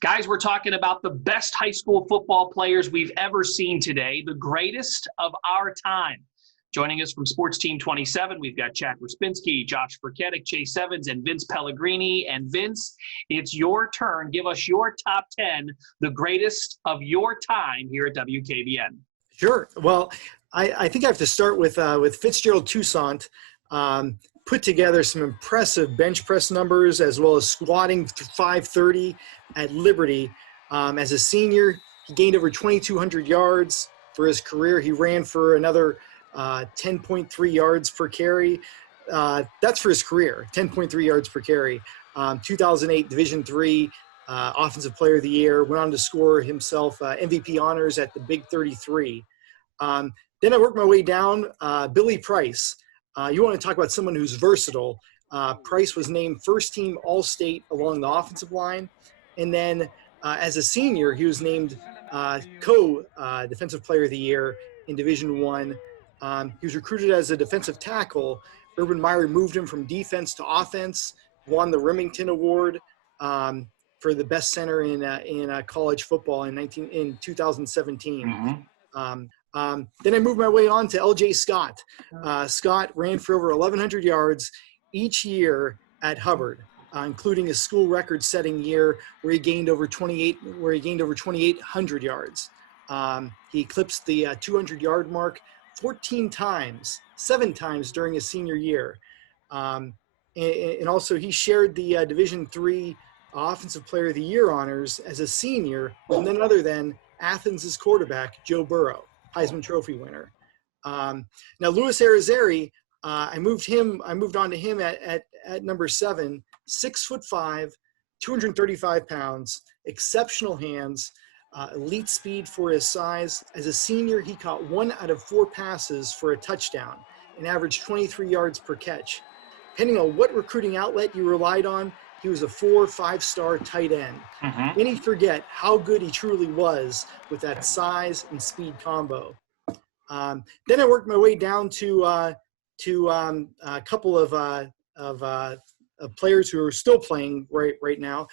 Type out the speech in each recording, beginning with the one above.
Guys, we're talking about the best high school football players we've ever seen today, the greatest of our time. Joining us from Sports Team 27, we've got Chad Respinski, Josh Furketic, Chase Evans, and Vince Pellegrini. And Vince, it's your turn. Give us your top 10, the greatest of your time here at WKBN. Sure. Well, I think I have to start with Fitzgerald Toussaint. Put together some impressive bench press numbers as well as squatting 530 at Liberty. As a senior, he gained over 2,200 yards for his career. He ran for another 10.3 yards per carry. That's for his career, 10.3 yards per carry. 2008 Division III Offensive Player of the Year. Went on to score himself MVP honors at the Big 33. Then I worked my way down. Billy Price. You want to talk about someone who's versatile. Price was named first team All-State along the offensive line. And then as a senior, he was named Defensive Player of the Year in Division I. He was recruited as a defensive tackle. Urban Meyer moved him from defense to offense, won the Remington Award for the best center in college football in 2017. Then I moved my way on to L.J. Scott. Scott ran for over 1,100 yards each year at Hubbard, including a school record-setting year where he gained over 2,800 yards. He eclipsed the 200-yard mark 7 times during his senior year. And also he shared the Division III Offensive Player of the Year honors as a senior with none other than Athens' quarterback, Joe Burrow, Heisman Trophy winner. Now Louis Arizari, I moved on to him at number 7, 6'5", 235 pounds, exceptional hands, elite speed for his size. As a senior, he caught 1 out of 4 passes for a touchdown and averaged 23 yards per catch. Depending on what recruiting outlet you relied on, he was a 4 or 5-star tight end. Many forget how good he truly was with that size and speed combo. Then I worked my way down to a couple of players who are still playing right now.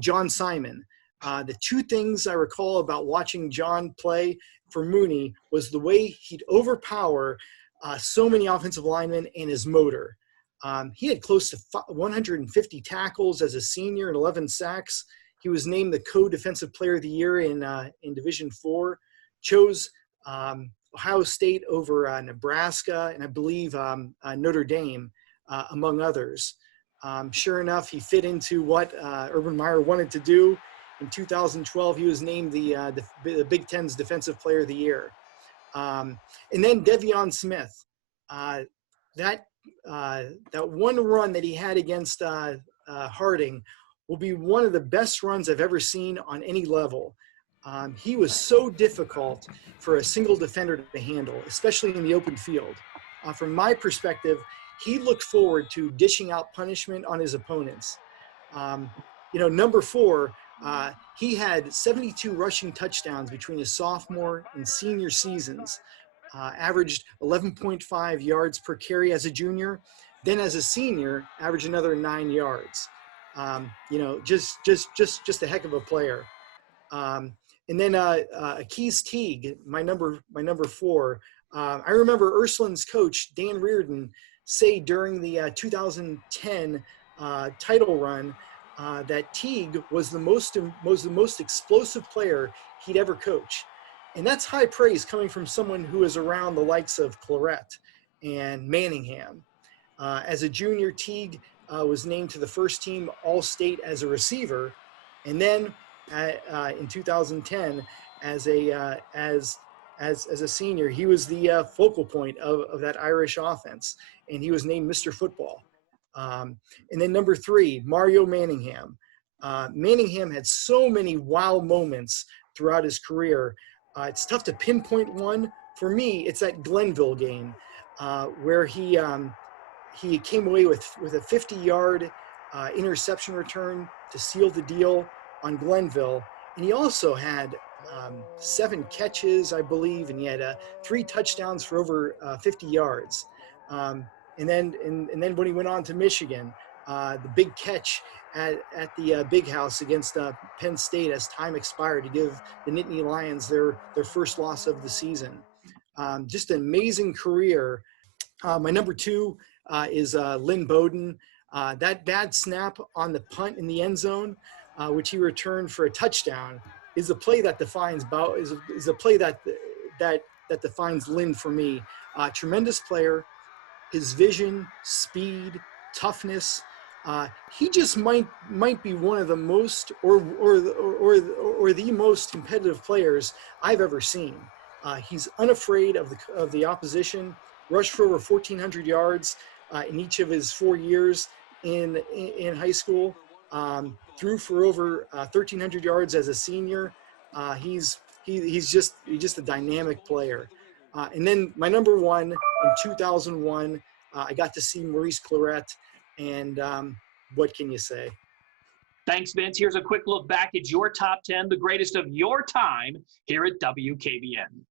John Simon. The 2 things I recall about watching John play for Mooney was the way he'd overpower so many offensive linemen and his motor. He had close to 150 tackles as a senior and 11 sacks. He was named the co-defensive player of the year in Division IV. Chose Ohio State over Nebraska and I believe Notre Dame, among others. Sure enough, he fit into what Urban Meyer wanted to do. In 2012, he was named the Big Ten's Defensive Player of the Year. And then Devion Smith. That one run that he had against Harding will be one of the best runs I've ever seen on any level. He was so difficult for a single defender to handle, especially in the open field. From my perspective, he looked forward to dishing out punishment on his opponents. Number 4, he had 72 rushing touchdowns between his sophomore and senior seasons. Averaged 11.5 yards per carry as a junior. Then as a senior, averaged another 9 yards. Just a heck of a player. And then Akees Teague, my number 4. I remember Ursuline's coach Dan Reardon say during the 2010 title run that Teague was the most explosive player he'd ever coach. And that's high praise coming from someone who is around the likes of Claret and Manningham. As a junior, Teague was named to the first team All-State as a receiver. And then in 2010, as a senior, he was the focal point of that Irish offense. And he was named Mr. Football. And then number 3, Mario Manningham. Manningham had so many wow moments throughout his career. It's tough to pinpoint one. For me, it's that Glenville game where he came away with a 50-yard interception return to seal the deal on Glenville. And he also had 7 catches, I believe, and he had 3 touchdowns for over 50 yards. And then when he went on to Michigan, the big catch at the Big House against Penn State as time expired to give the Nittany Lions their first loss of the season. Just an amazing career. My number 2 is Lynn Bowden. That bad snap on the punt in the end zone, which he returned for a touchdown, is a play that defines is a play that defines Lynn for me. Tremendous player. His vision, speed, toughness. He just might be one of the most or the most competitive players I've ever seen. He's unafraid of the opposition. Rushed for over 1,400 yards in each of his 4 years in high school. Threw for over 1,300 yards as a senior. He's just a dynamic player. And then my number 1 in 2001, I got to see Maurice Clarett, and what can you say? Thanks, Vince. Here's a quick look back at your top 10, the greatest of your time here at WKBN.